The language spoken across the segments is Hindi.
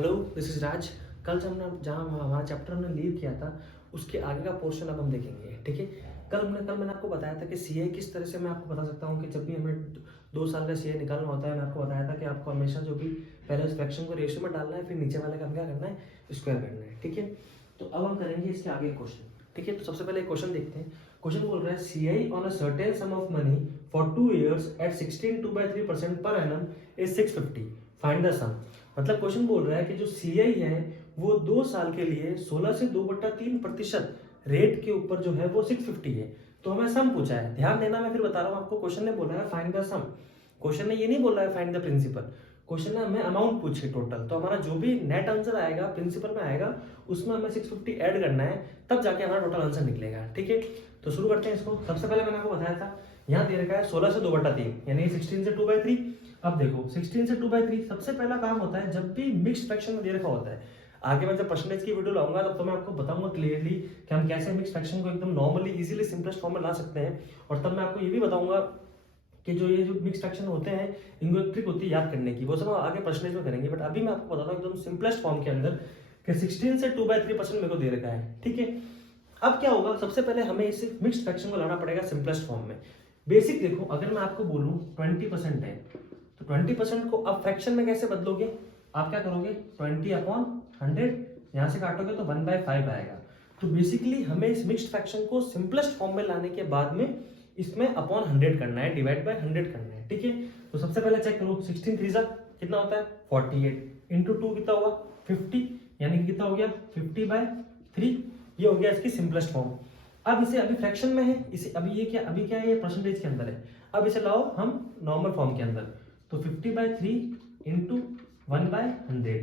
हेलो, दिस इज राज। कल जब हमने जहाँ हमारा चैप्टर हमने लीव किया था उसके आगे का पोर्शन अब हम देखेंगे। ठीक है। कल मैंने आपको बताया था कि सीए किस तरह से मैं आपको बता सकता हूँ कि जब भी हमें 2 साल का सीए निकालना होता है। मैंने आपको बताया था कि आपको हमेशा जो भी पहले उस फ्रैक्शन को रेशियो में डालना है, फिर नीचे वाले का हम क्या करना है, स्क्वायर करना है। ठीक है। तो अब हम करेंगे इसके आगे क्वेश्चन। ठीक है। तो सबसे पहले क्वेश्चन देखते हैं। क्वेश्चन बोल रहा है CI on a certain sum of money for 2 years at 16.2/3% per annum is 650। Find the sum. मतलब क्वेश्चन बोल रहा है कि जो सीआई है वो 2 साल के लिए 16 से 2/3% रेट के ऊपर जो है वो 650 है। तो हमें सम पूछा है। ध्यान देना, मैं फिर बता रहा हूँ आपको। क्वेश्चन ने बोला है फाइंड द सम। क्वेश्चन ने ये नहीं बोला है फाइंड द प्रिंसिपल। क्वेश्चन ने हमें अमाउंट पूछी टोटल। तो हमारा जो भी नेट आंसर आएगा प्रिंसिपल में आएगा, उसमें हमें 650 ऐड करना है, तब जाके हमारा टोटल आंसर निकलेगा। ठीक है। तो शुरू करते हैं इसको। सबसे पहले मैंने आपको बताया था, यहाँ दे रखा है 16 से 2/3 यानी 16 से 2/3। अब देखो 16 से 2/3 सबसे पहला काम होता है जब भी मिक्स्ड फ्रैक्शन में दे रखा होता है। आगे मैं जब परसेंटेज की वीडियो लाऊंगा तब तो मैं आपको बताऊंगा क्लियरली कि हम कैसे मिक्स्ड फ्रैक्शन को एकदम नॉर्मली इजीली सिंपलेस्ट फॉर्म में ला सकते हैं। और तब मैं आपको ये भी बताऊंगा कि जो मिक्स फ्रैक्शन होते हैं इनको एक ट्रिक होती है याद करने की, वो सब हम आगे परसेंटेज में करेंगे। बट अभी मैं आपको बताता हूँ एकदम सिंपलेस्ट फॉर्म के अंदर कि 16 से 2/3% मेरे को दे रखा है। ठीक है। अब क्या होगा, सबसे पहले हमें इसे मिक्स्ड फ्रैक्शन को लाना पड़ेगा सिंपलेस्ट फॉर्म में। बेसिक देखो, अगर मैं आपको बोलूं 20% है तो 20% को अब फ्रैक्शन में कैसे बदलोगे। आप क्या करोगे, 20/100 यहां से काटोगे तो 1/5 आएगा। तो बेसिकली हमें इस मिक्स्ड फ्रैक्शन को सिंपलेस्ट फॉर्म में लाने के बाद में इसमें अपॉन 100 करना है, डिवाइड बाय 100 करना है। ठीक है। तो सबसे पहले चेक करो, 16 3 कितना होता है 48 इंटू 2 कितना होगा 50, यानी कि कितना हो गया 50/3। ये हो गया इसकी सिंपलेस्ट फॉर्म। अब इसे अभी फ्रैक्शन में है, इसे अभी क्या है, ये परसेंटेज के अंदर है। अब इसे लाओ हम नॉर्मल फॉर्म के अंदर। तो 50/3 इंटू 1/100,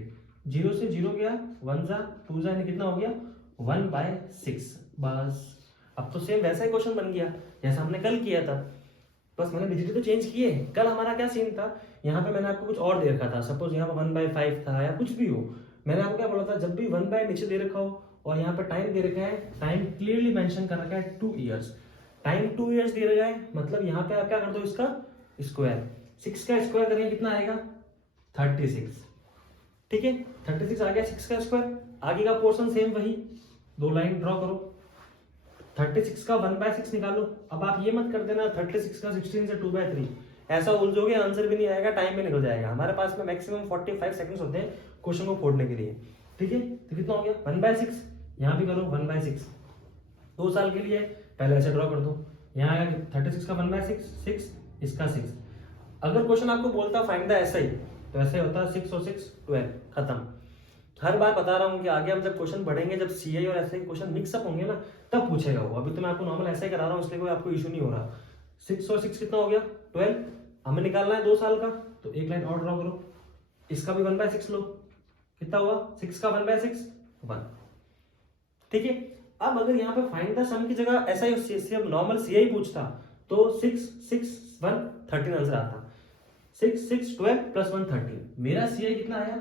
0 से 0 गया, 1 जा 2 जा, यानी कितना हो गया 1/6। बस अब तो सेम वैसा ही क्वेश्चन बन गया जैसा हमने कल किया था, बस मैंने डिजिट तो चेंज किए। कल हमारा क्या सीन था, यहाँ पे मैंने आपको कुछ और दे रखा था। सपोज यहाँ पे 1/5 था या कुछ भी हो, मैंने आपको क्या बोला था, जब भी 1 बाय नीचे दे रखा हो और यहाँ पे टाइम दे रखा है, टाइम क्लियरली मेंशन कर रखा है 2 years, टाइम 2 years दे रखा है, मतलब यहाँ पे आप क्या कर दो इसका स्क्वायर। 6 का स्क्वायर करेंगे कितना आएगा 36। ठीक है, 36 आ गया 6 का स्क्वायर। आगे का पोर्शन सेम वही, 2 लाइन ड्रॉ करो। 36 का 1/6 निकालो। अब आप ये मत कर देना 36 का 16 से 2/3, ऐसा उलझोगे आंसर भी नहीं आएगा, टाइम भी निकल जाएगा। हमारे पास में मैक्सिमम 45 सेकंड्स होते हैं क्वेश्चन को फोड़ने के लिए। ठीक है। तो कितना हो गया 1/6, यहाँ भी करो 1/6, 2 साल के लिए पहले ऐसे ड्रॉ कर दो। यहाँ आया 36 का 1/6, 6 इसका 6। अगर क्वेश्चन आपको बोलता फाइंड द एसआई तो ऐसे होता है 6 और 6 12, खत्म। हर बार बता रहा हूँ कि आगे हम जब क्वेश्चन बढ़ेंगे, जब सीआई और एसआई क्वेश्चन मिक्सअप होंगे ना, तब पूछेगा वो। अभी तो मैं आपको नॉर्मल एसआई करा रहा हूँ, इसलिए कोई आपको इशू नहीं हो रहा। 6 और 6 कितना हो गया 12, हमें निकालना है 2 साल का, तो एक लाइन और ड्रॉ करो। इसका भी 1/6 लो, कितना हुआ 6 का 1/6 1। ठीक है। अब अगर यहाँ पे फाइंड द सम की जगह एसआई नॉर्मल सीआई पूछता तो 6 6 1 13 आंसर आता। 6 6 12 प्लस 1 13, मेरा सीआई कितना आया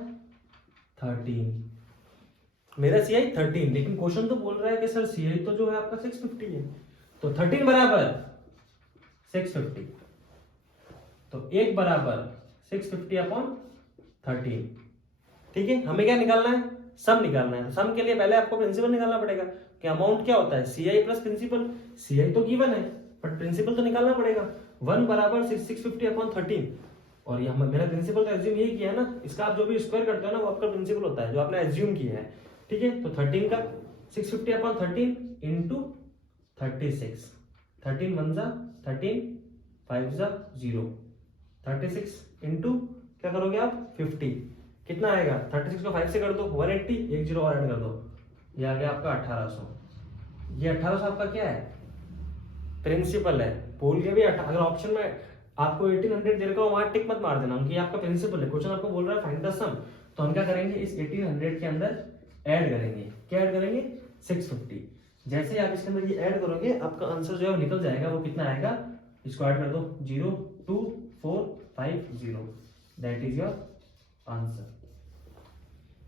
13, मेरा सीआई 13। लेकिन क्वेश्चन तो बोल रहा है कि सर सीआई तो जो है आपका 650 है, तो 13 बराबर 650, तो 1 बराबर 650/13। ठीक है। हमें क्या निकालना है, सम निकालना है। तो सम के लिए पहले आपको प्रिंसिपल निकालना पड़ेगा कि अमाउंट क्या होता है, सीआई प्लस प्रिंसिपल। सीआई तो गिवन है बट प्रिंसिपल तो निकालना पड़ेगा। 1 बराबर 650/13, और यहाँ मैंने प्रिंसिपल तो एज्यूम यही किया है ना, इसका आप जो भी स्क्वायर करते हो ना वो आपका प्रिंसिपल होता है जो आपने एज्यूम किया है। ठीक है। तो 13 का 650/13 इंटू 36, 13 1 जा 13, 5 जा 0, 36 इंटू क्या करोगे आप 50, कितना आएगा 36 को 5 से कर दो 180, एक जीरो और ऐड कर दो, ये आ गया आपका 1800। ये 1800 आपका क्या है प्रिंसिपल है। बोल के भी अगर ऑप्शन में आपको 1800 दे रखा हो वहां टिक मत मार देना, उनकी आपका प्रिंसिपल है। क्वेश्चन आपको बोल रहा है फाइंड द सम, तो हम क्या करेंगे इस 1800 के अंदर ऐड करेंगे। क्या ऐड करेंगे 650। जैसे ही आप इसके अंदर ये ऐड करोगे आपका आंसर जो है निकल जाएगा। वो कितना आएगा, इसको ऐड कर दो 0 2 4 5 0, दैट इज योर आंसर।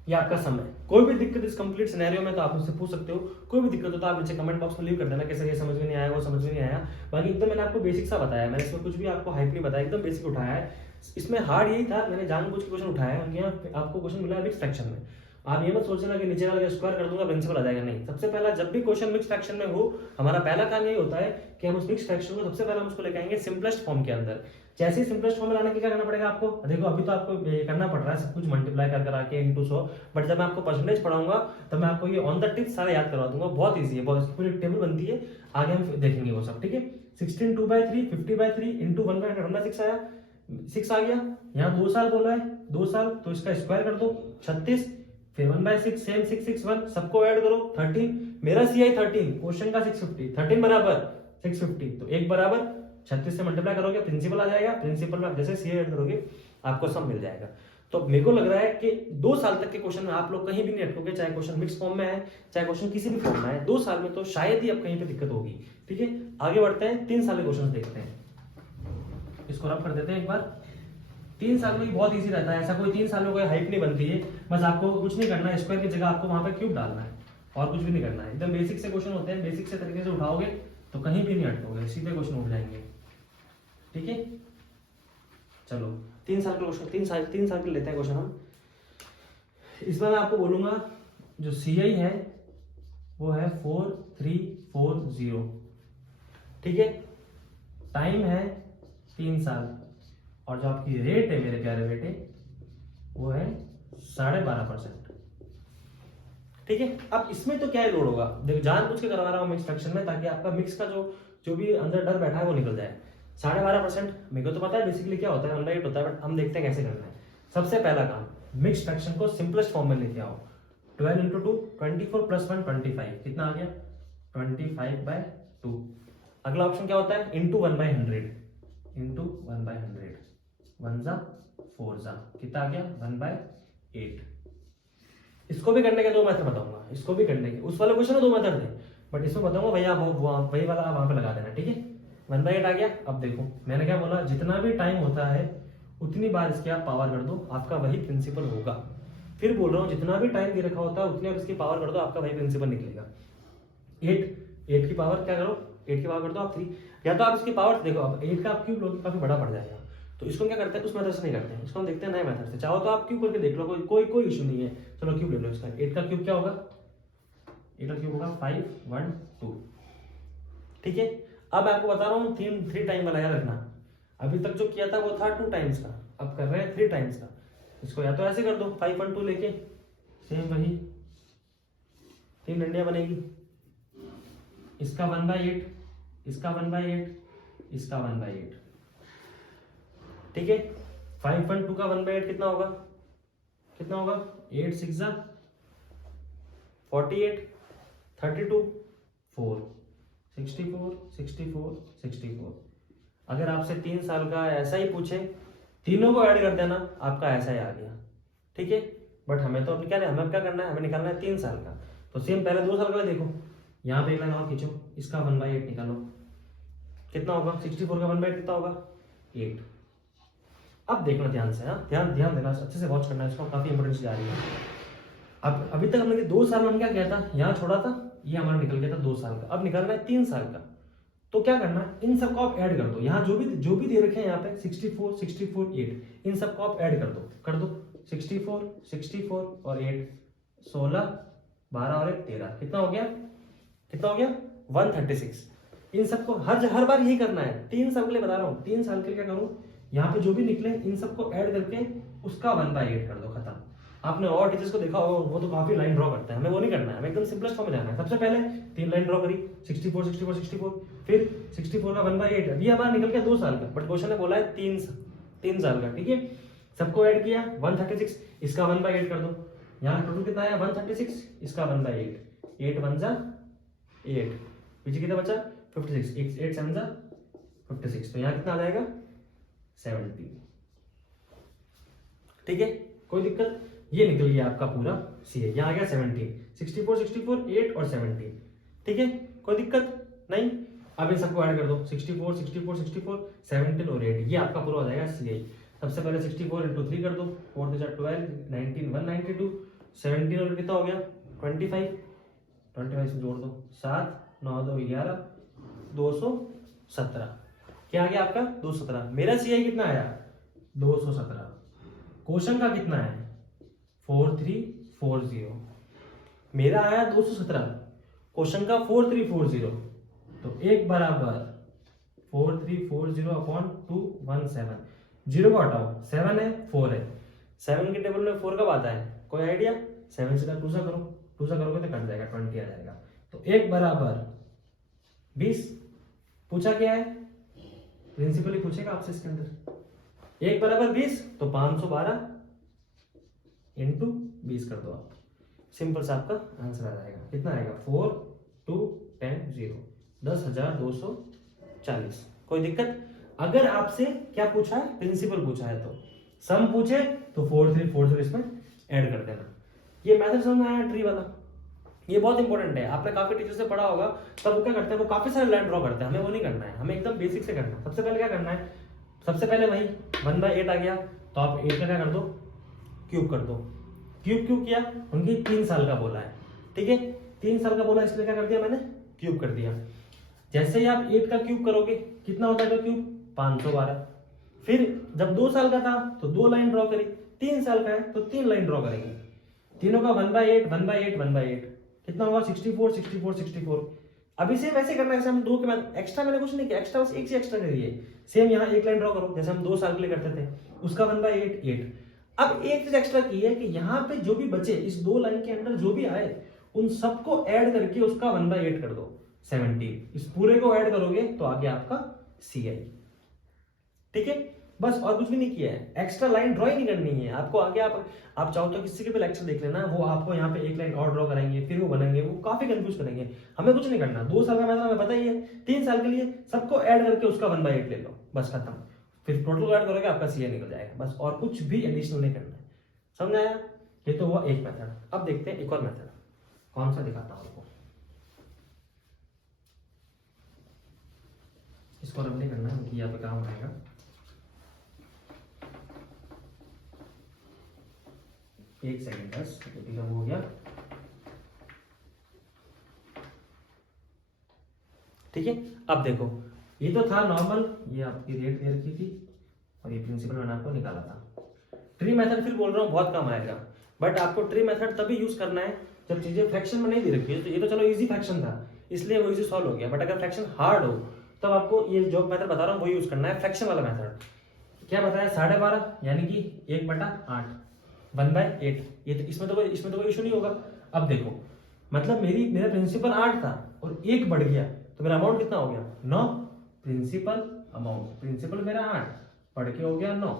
ये आपका समय। कोई भी दिक्कत इस कंप्लीट सिनेरियो में तो आप मुझसे पूछ सकते हो, कोई भी दिक्कत हो तो आप नीचे कमेंट बॉक्स में लीव कर देना कैसे ये समझ में नहीं आया वो समझ में नहीं आया। बाकी एकदम मैंने आपको बेसिक सा बताया, मैंने इसमें कुछ भी आपको हाइप नहीं बताया, एकदम बेसिक उठाया है। इसमें हार्ड यही था, मैंने जानबूझ के क्वेश्चन उठाया है। उनके यहाँ आपको क्वेश्चन मिला है मिक्स फ्रैक्शन में। आप ये मत सोचना कि नीचे वाला स्क्वायर कर दूंगा प्रिंसिपल आ जाएगा, नहीं। सबसे पहला जब भी क्वेश्चन मिक्स फ्रैक्शन में हो, हमारा पहला काम यही होता है कि हम उस मिक्स फ्रैक्शन को सबसे पहले हम उसको लेके आएंगे सिंपलेस्ट फॉर्म के अंदर। जैसे ही सिंपलेस्ट फॉर्म में लाने के क्या करना पड़ेगा आपको, देखो अभी तो आपको ये करना पड़ रहा है सब कुछ मल्टीप्लाई कर करा के इंटू 100, बट जब मैं आपको परसेंटेज पढ़ाऊंगा तब मैं आपको ये ऑन द टिप सारा याद करवा दूंगा। बहुत ईजी है, बहुत पूरी टेबल बनती है, आगे हम देखेंगे वो सब, ठीक है। 16 2/3 50/3 इंटू 1/6 आया, 6 आ गया। यहाँ 2 साल बोला है, 2 साल तो इसका स्क्वायर कर दो 36, फिर 1/6 सेम 6 6 1 सबको ऐड करो 13। मेरा CI 13, क्वेश्चन का 650, 13 बराबर 650, तो 1 बराबर 36 से मल्टीप्लाई करोगे प्रिंसिपल आ जाएगा। प्रिंसिपल में जैसे CI ऐड करोगे आपको सब मिल जाएगा। तो मेरे को लग रहा है कि 2 साल तक के क्वेश्चन में आप लोग कहीं भी नहीं अटकोगे, चाहे क्वेश्चन मिक्स फॉर्म में है चाहे क्वेश्चन किसी भी फॉर्म में है। 2 साल में तो शायद ही अब कहीं पे दिक्कत होगी, ठीक है। आगे बढ़ते हैं, 3 साल के क्वेश्चन देखते हैं। इसको रब कर देते हैं एक बार। 3 साल में बहुत इजी रहता है, ऐसा कोई 3 साल में कोई हाइप नहीं बनती है। बस आपको कुछ नहीं करना है, स्क्वायर की जगह आपको वहां पे क्यूब डालना है और कुछ भी नहीं करना है। एकदम बेसिक से क्वेश्चन होते हैं, बेसिक से तरीके से उठाओगे तो कहीं भी नहीं अटकोगे, सीधे क्वेश्चन उठ जाएंगे, ठीक है। चलो 3 साल के क्वेश्चन, 3 साल के लेते हैं क्वेश्चन हम। इस बार मैं आपको बोलूंगा जो CI है वो है 4340, ठीक है। टाइम है 3 साल और जो आपकी रेट है मेरे प्यारे बेटे वो है 12.5%, ठीक है। अब इसमें तो क्या है लोड होगा, देखो जानबूझ के करवा रहा हूँ मिक्स फ्रैक्शन में ताकि आपका मिक्स का जो भी अंदर डर बैठा है वो निकल जाए। 12.5% मेरे को तो पता है बेसिकली क्या होता है, 1/8 होता है, बट हम देखते हैं कैसे करना है। सबसे पहला काम, मिक्स फ्रैक्शन को सिंपलेस्ट फॉर्म में लेके आओ। 12 × 2 24 + 1 25, कितना आ गया 25/2। अगला ऑप्शन क्या होता है, इंटू 1/100, इंटू 1/100, 1 जा 4 जा, कितना आ गया 1/8। इसको भी करने के 2 मेथड बताऊंगा, इसको भी करने के, उस वाले क्वेश्चन में 2 मेथड थे बट इसमें बताऊंगा भैया वही वाला आप वहां पे लगा देना, ठीक है। 1/8 आ गया। अब देखो मैंने क्या बोला, जितना भी टाइम होता है उतनी बार इसकी आप पावर कर दो, आपका वही प्रिंसिपल होगा। फिर बोल रहा हूँ जितना भी टाइम दे रखा होता है उतनी आप इसकी पावर कर दो, आपका वही प्रिंसिपल निकलेगा। 8 की पावर क्या करो, 8 की पावर कर दो आप 3, या तो आप इसकी पावर देखो, अब 8 का आप क्यूब लोगे काफी बड़ा पड़ जाएगा, तो इसको क्या करते हैं उस मेथड से नहीं करते हैं, इसको हम देखते हैं नए मेथड से। चाहो तो आप क्यूब करके देख लो, कोई इशू नहीं है। चलो क्यूब ले लो इसका। 8 का क्यूब क्या होगा, 8 का क्यूब होगा 5 1 2, ठीक है। अब मैं आपको बता रहा हूँ 3 टाइम वाला याद रखना। अभी तक जो किया था वो था 2 टाइम्स का, अब कर रहे हैं 3 टाइम्स का। इसको या तो ऐसे कर दो 5 1 2 लेके, सेम वही 3 डंडियां बनेगी। इसका 1/8, इसका 1/8, इसका 1/8, ठीक है। 5 1 2 का 1/8 कितना होगा, कितना होगा 8 6 48, 32 4 64 64 64। अगर आपसे 3 साल का ऐसा ही पूछे, तीनों को ऐड कर देना, आपका ऐसा ही आ गया, ठीक है। बट हमें तो क्या है, हमें क्या करना है, हमें निकालना है 3 साल का। तो सेम पहले 2 साल का देखो, यहाँ पे एक लाइन और खींचो, इसका 1/8 निकालो, कितना होगा 64 का 1/8 कितना होगा 8। अब देखना ध्यान से, हाँ ध्यान देना, अच्छे से वॉच करना है इसको, काफी इंपोर्टेंस जा रही है। अब अभी तक हमने 2 साल में हम क्या किया था, यहाँ छोड़ा था, ये हमारा निकल गया था 2 साल का। अब निकालना है 3 साल का, तो क्या करना है, इन सबको आप ऐड कर दो। यहाँ जो भी दे रखे हैं यहाँ पे 64 64 8, इन सबको आप ऐड कर दो 64 64 और 8 16 12 और 1 13, कितना हो गया 136। इन सबको हर बार यही करना है। 3 साल के लिए बता रहा हूँ, 3 साल के लिए क्या करूँ, यहाँ पे जो भी निकले इन सबको ऐड करके उसका 1/8 कर दो, खत्म। आपने और टीचर्स को देखा होगा, वो तो काफी लाइन ड्रॉ करते हैं, हमें वो नहीं करना है, हमें एकदम सिंपलेस्ट फॉर्म में जाना है। सबसे पहले 3 लाइन ड्रॉ करी, 64 64 64, फिर 64 का 1/8, ये हमारा निकल गया 2 साल का, बट क्वेश्चन ने बोला है 3 साल का, ठीक है। सबको ऐड किया 136, इसका 1/8 कर दो। यहाँ टोटल कितना आया 136, इसका 1/8, 8 1 जा 8, पीछे कितना बचा 56, 8 7 जा 56, तो यहाँ कितना आ जाएगा 70, ठीक है। कोई दिक्कत, ये निकल गया आपका पूरा CI, यहाँ आ गया 17, 64 64 8 और 17, ठीक है। कोई दिक्कत नहीं। अब इन सबको ऐड कर दो 64 64 64 17 और 8, ये आपका पूरा हो जाएगा CI। सबसे पहले 64 × 3 कर दो, 4 3 12 19 192, 17 और कितना हो गया 25, 25 से जोड़ दो 7 9 2 11 217, क्या आ गया आपका 217। मेरा सीआई कितना आया 217, क्वेश्चन का कितना है 4340, मेरा आया 217, क्वेश्चन का 4340, तो 1 बराबर 4340 अपॉन 217, 0 को हटाओ 7 है 4 है, 7 के टेबल में 4 कब आता है कोई आइडिया, 7 से 2 सा करो, 2 सा करोगे तो कट जाएगा 20 आ जाएगा, तो 1 बराबर 20। पूछा क्या है प्रिंसिपली पूछेगा आपसे इसके अंदर, 1 बराबर 20 तो 512 इंटू 20 कर दो आप, सिंपल सा आपका आंसर आ जाएगा। कितना आएगा 4 2 10 0 10,240। कोई दिक्कत? अगर आपसे क्या पूछा है प्रिंसिपल पूछा है तो सम पूछे तो 4340 इसमें ऐड कर देना। ये मेथड समझ में आया ट्री वाला, ये बहुत इंपॉर्टेंट है, आपने काफी टीचर से पढ़ा होगा। तब वो क्या करते हैं, वो काफी सारे लाइन ड्रॉ करते हैं, हमें वो नहीं करना है, हमें एकदम बेसिक से करना है। सबसे पहले क्या करना है, सबसे पहले वही 1/8 आ गया तो आप 8 का क्या कर दो क्यूब कर दो। क्यूब क्यों किया, उनकी 3 साल का बोला है, ठीक है 3 साल का बोला इसलिए क्या कर दिया मैंने क्यूब कर दिया। जैसे ही आप 8 का क्यूब करोगे कितना होता है क्यूब 512। फिर जब 2 साल का था तो 2 लाइन ड्रॉ करी, 3 साल का है तो 3 लाइन ड्रॉ करेंगे, तीनों का 1/8 1/8 1/8 कितना होगा 64 64 64। अभी सेम ऐसे करना है जैसे हम 2 के बाद एक्स्ट्रा मैंने कुछ नहीं किया, एक्स्ट्रा बस एक चीज एक्स्ट्रा करिए। सेम यहाँ एक लाइन ड्रॉ करो जैसे हम 2 साल के लिए करते थे, उसका 1/8 8। अब एक चीज एक्स्ट्रा की है कि यहाँ पे जो भी बचे इस 2 लाइन के अंदर जो भी आए उन सबको ऐड करके उसका 1/8 कर दो 17। इस पूरे को ऐड करोगे तो आगे आपका CI, ठीक है बस, और कुछ भी नहीं किया है, एक्स्ट्रा लाइन ड्रॉ ही नहीं करनी है आपको। आगे आप चाहो तो किसी के भी लेक्चर देख लेना, वो आपको यहाँ पे एक लाइन और ड्रॉ कराएंगे, फिर वो बनाएंगे, वो काफी कंफ्यूज करेंगे। हमें कुछ नहीं करना, 2 साल का मैथड हमें पता ही है, 3 साल के लिए सबको ऐड करके उसका 1/8 ले लो, बस खत्म। फिर टोटल ऐड करोगे आपका CI निकल जाएगा, बस और कुछ भी एडिशनल नहीं करना है। समझ आया? ये तो हुआ एक मेथड। अब देखते हैं एक और मेथड, कौन सा दिखाता हूँ आपको। इसको रब नहीं करना क्योंकि यहाँ पे काम आएगा। एक सेकंड बस, कब हो गया, ठीक है। अब देखो ये तो था नॉर्मल, ये आपकी रेट दे रखी थी और ये प्रिंसिपल मैंने आपको निकाला था। ट्री मेथड फिर बोल रहा हूँ बहुत काम आएगा, बट आपको ट्री मेथड तभी यूज करना है जब चीजें फ्रैक्शन में नहीं दे रखी है। तो ये तो चलो इजी फ्रैक्शन था इसलिए वो इजी सॉल्व हो गया, बट अगर फ्रैक्शन हार्ड हो तब आपको ये जो मेथड बता रहा हूँ वो यूज करना है, फ्रैक्शन वाला मेथड। क्या बताया 12.5 यानी कि 1/8 1/8, ये तो इसमें तो कोई इशू नहीं होगा। अब देखो मतलब मेरा प्रिंसिपल 8 था और 1 बढ़ गया तो मेरा अमाउंट कितना हो गया 9। प्रिंसिपल अमाउंट, प्रिंसिपल मेरा 8 बढ़ के हो गया 9।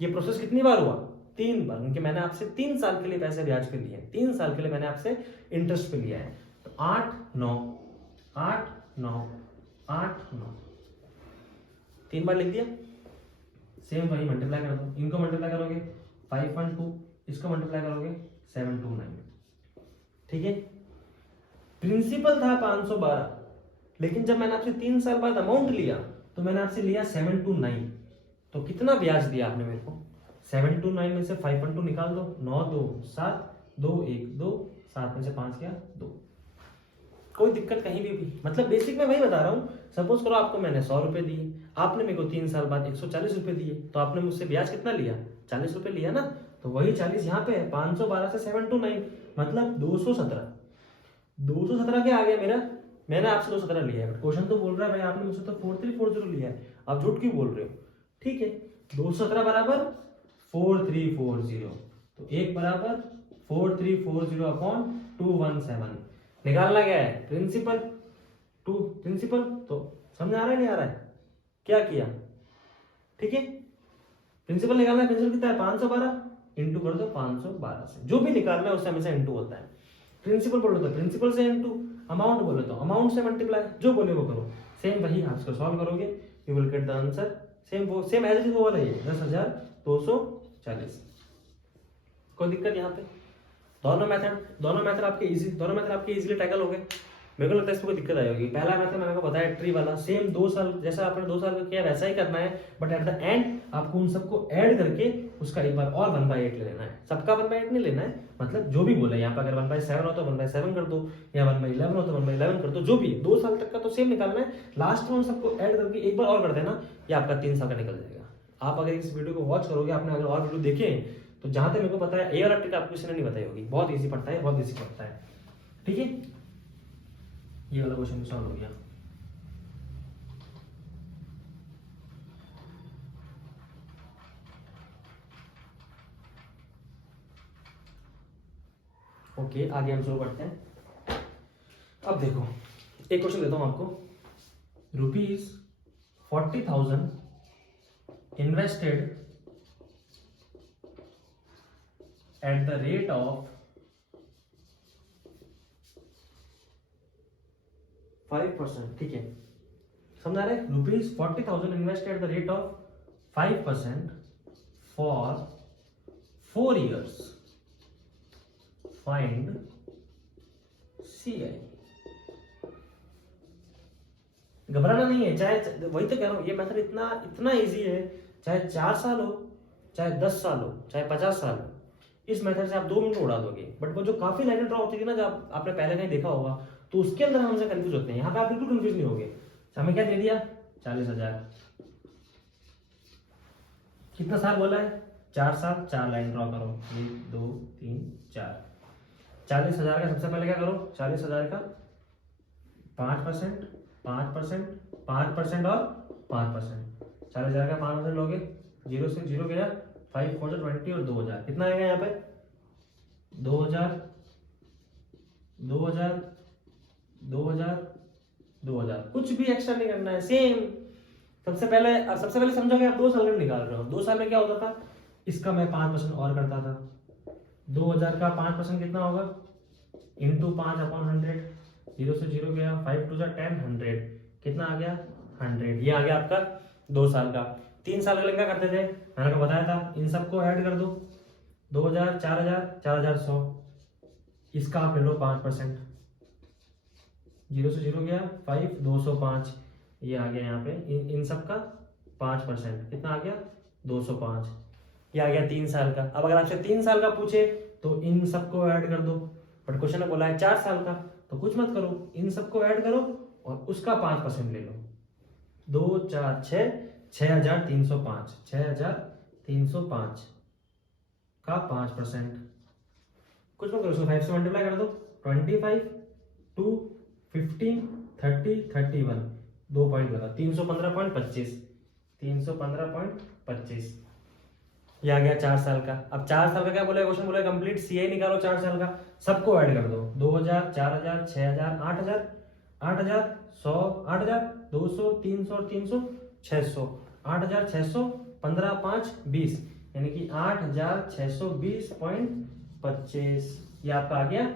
ये प्रोसेस कितनी बार हुआ 3 बार, क्योंकि मैंने आपसे 3 साल के लिए पैसे ब्याज पे लिए, 3 साल के लिए मैंने आपसे इंटरेस्ट पे लिया है। तो 8 9 8 9 8 9 3 बार लिख दिया। सेम वही मल्टीप्लाई कर दो, इनको मल्टीप्लाई करोगे 512, इसको मल्टीप्लाई करोगे 729, ठीक है। प्रिंसिपल था 512, लेकिन जब मैंने आपसे 3 साल बाद अमाउंट लिया तो मैंने आपसे लिया 729। तो कितना ब्याज दिया आपने मेरे को 729 में से 512 निकाल दो, 9 2 7 2 1 2 7 में से 5 गया 2। कोई दिक्कत कहीं भी मतलब बेसिक में वही बता रहा हूँ। सपोज करो आपको मैंने 100 रुपए दिए, आपने मेरे को 3 साल बाद 140 रुपए दिए, तो आपने मुझसे ब्याज कितना लिया 40 रुपए लिया ना। तो वही 40 यहाँ पे है, 512 से 729 मतलब 217। 217 क्या आ गया मेरा, मैंने आपसे 217 लिया है, क्वेश्चन तो बोल रहा है भाई आपने मुझसे तो 4340 लिया है, आप झूठ क्यों बोल रहे हो, ठीक है। 217 बराबर 4340, तो 1 बराबर 4340 अपॉन 217 निकालना क्या है प्रिंसिपल टू प्रिंसिपल। तो समझ आ रहा है नहीं आ रहा है, क्या किया, ठीक है। प्रिंसिपल निकालना है, प्रिंसिपल कितना है 512, इंटू कर दो 512 से, जो भी निकालना है उससे हमेशा इंटू होता है। प्रिंसिपल बोलो तो प्रिंसिपल से इंटू, अमाउंट बोले तो अमाउंट से मल्टीप्लाई, जो बोले वो करो। सेम वही आप इसको सॉल्व करोगे, you will get the answer same as it is वो वाला ही है 10,240। कोई दिक्कत यहाँ पे? दोनों मेथड आपके इजीली टैकल हो गए। मेरे को लगता है इसमें कोई दिक्कत आई होगी। पहला मेथड मैंने आपको बताया ट्री वाला, सेम 2 साल जैसा आपने 2 साल का किया वैसा ही करना है, बट एट द एंड आपको उन सबको ऐड करके उसका एक बार और 1/8 ले लेना है। सबका 1/8 नहीं लेना है, मतलब जो भी बोला यहाँ पर, अगर 1/7 हो तो 1/7 कर दो, या 1/11 हो तो 1/11 कर दो, जो भी 2 साल तक का तो सेम निकालना है। लास्ट में उन सबको ऐड करके एक बार और कर देना, ये आपका 3 साल का निकल जाएगा। आप अगर इस वीडियो को वॉच करोगे, आपने अगर और वीडियो देखे तो जहां तक मेरे को पता है ये वाला ट्रिक आपको किसी ने नहीं बताई होगी। बहुत इजी पड़ता है, बहुत इजी पड़ता है, ठीक है। ये वाला क्वेश्चन सॉल्व हो गया। ओके, आगे हम शुरू करते हैं। अब देखो, एक क्वेश्चन देता हूं आपको। ₹40,000 invested at the rate of 5%, ठीक है, समझ आ रहा है। ₹40,000 invest at the rate of 5% for 4 years, find CI। घबराना नहीं है, चाहे वही तो कह रहा हूं, ये मेथड इतना इजी है, चाहे 4 साल हो, चाहे 10 साल हो, चाहे 50 साल हो, इस मेथड से आप 2 मिनट में उड़ा दोगे। बट वो जो काफी लाइनें ड्रॉ होती थी ना, जब आपने पहले कहीं देखा होगा, तो उसके अंदर हम हमसे कंफ्यूज होते हैं। यहाँ पे आप बिल्कुल कंफ्यूज नहीं होगे। हमें क्या दे दिया? 40,000। कितना साल बोला है? 4 साल। 4 लाइन ड्रॉ करो, 1 2 3 4। 40,000 का सबसे पहले क्या करो? 40,000 का 5%, 5%, 5% और 5%। 40,000 का 5% लोगे, 0 से 0 गया, 5 4 20 और 2,000। कितना आएगा यहाँ पे? 2,000, 2,000, 2,000, 2,000। कुछ भी एक्स्ट्रा नहीं करना है, सेम। सबसे पहले समझोगे, आप 2 साल में निकाल रहे हो। 2 साल में क्या होता था? इसका मैं 5% और करता था। 2,000 का 5% कितना होगा? इंटू 5/100। 0 से 0 गया, 5 2 10, 100। कितना आ गया? 100। ये आ गया आपका 2 साल का। 3 साल का क्या करते थे? मैंने आपको बताया था, इन सबको ऐड कर दो। 2,000, 4,000, 4,100। इसका आप ले लो 5%। 0 से 0 गया, 5 205। ये आ गया यहाँ पे इन सब का 5%। कितना आ गया? 205। ये आ गया 3 साल का। अब अगर आपसे 3 साल का पूछे तो इन सबको ऐड कर दो, बट क्वेश्चन ने बोला है 4 साल का, तो कुछ मत करो, इन सबको ऐड करो और उसका 5% ले लो। 2 4 6, 6,305। 6,305 का 5%। कुछ मत करो, उसको 5 से मल्टीप्लाई कर दो। 25 2 15 30 31। 2 पॉइंट लगा, 315.25। 315.25। ये आ गया 4 साल का। अब 4 साल का क्या बोला? क्वेश्चन बोला कंप्लीट CI निकालो 4 साल का। सबको ऐड कर दो। 2,000, 4,000, 6,000, 8,000, 8,000, 100, 8,000, 200, 300 और 300, 600। 8,600, 15 5 20, यानी कि 8,620.25। ये आपका आ गया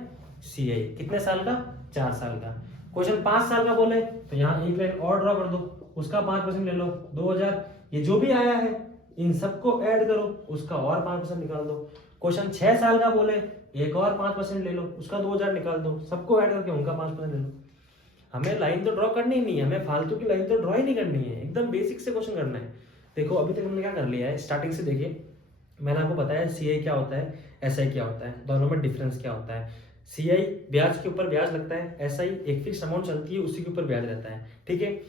CI। कितने साल का? 4 साल का। क्वेश्चन 5 साल का बोले तो यहाँ एक लाइन और ड्रॉ कर दो, उसका 5% ले लो। 2,000, ये जो भी आया है इन सबको ऐड करो, उसका और 5% निकाल दो। क्वेश्चन 6 साल का बोले, एक और 5% ले लो, उसका 2,000 निकाल दो। सबको ऐड करके उनका 5% ले लो। हमें लाइन तो ड्रॉ करनी ही नहीं है, हमें फालतू की लाइन तो ड्रॉ ही नहीं करनी है, एकदम बेसिक से क्वेश्चन करना है। देखो अभी तक हमने क्या कर लिया है, स्टार्टिंग से देखिए, मैंने आपको बताया CI क्या होता है, SI क्या होता है, दोनों में डिफरेंस क्या होता है। CI ब्याज के ऊपर ब्याज लगता है, SI एक फिक्स अमाउंट चलती है, उसी के ऊपर ब्याज रहता है, ठीक है।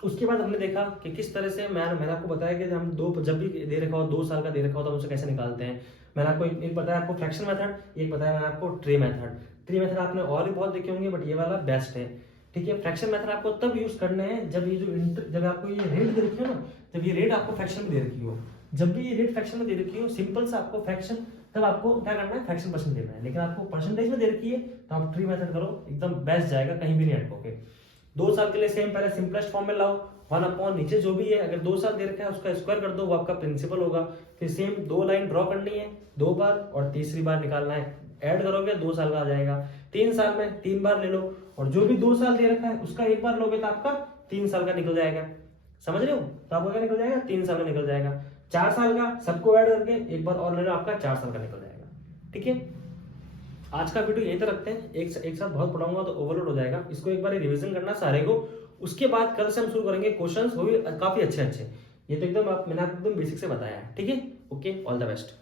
उसके बाद हमने देखा कि किस तरह से मैंने आपको बताया कि हम जब भी दे रखा हो 2 साल का दे रखा हो तो हम उसे कैसे निकालते हैं। मैंने आपको एक बताया आपको फ्रैक्शन मेथड, एक बताया मैंने आपको ट्री मेथड। ट्री मेथड आपने और भी बहुत देखे होंगे, बट ये वाला बेस्ट है, ठीक है। फ्रैक्शन मेथड आपको तब यूज करने हैं जब ये जब आपको ये रेट दे रखी हो ना, जब ये रेट आपको फ्रैक्शन में दे रखी हो, जब भी ये रेट फ्रैक्शन में दे रखी हो, सिंपल सा आपको फ्रैक्शन, तब आपको क्या करना है, फ्रैक्शन परसेंट देना है। लेकिन आपको परसेंटेज में दे रखी है तो आप ट्री मेथड करो, एकदम बेस्ट जाएगा, कहीं भी नहीं अटकोगे। 2 साल के लिए सेम, पहले सिंपलेस्ट फॉर्म में लाओ, 1/, नीचे जो भी है, अगर 2 साल दे रखा है उसका स्क्वायर कर दो, वो आपका प्रिंसिपल होगा। फिर सेम 2 लाइन ड्रॉ करनी है 2 बार, और तीसरी बार निकालना है, ऐड करोगे 2 साल का आ जाएगा। 3 साल में 3 बार ले लो, और जो भी 2 साल दे रखा है उसका एक बार लोगे तो आपका 3 साल का निकल जाएगा। समझ रहे हो? तो आपका क्या निकल जाएगा? 3 साल का निकल जाएगा। 4 साल का सबको ऐड करके एक बार और ले लो, आपका 4 साल का निकल जाएगा, ठीक है। आज का वीडियो यहीं तक रखते हैं, एक साथ बहुत पढ़ाऊंगा तो ओवरलोड हो जाएगा, इसको एक बार रिवीजन करना सारे को। उसके बाद कल से हम शुरू करेंगे क्वेश्चंस, वो भी काफी अच्छे अच्छे। ये तो एकदम मैंने आपको एकदम बेसिक से बताया है, ठीक है। Okay, all the best.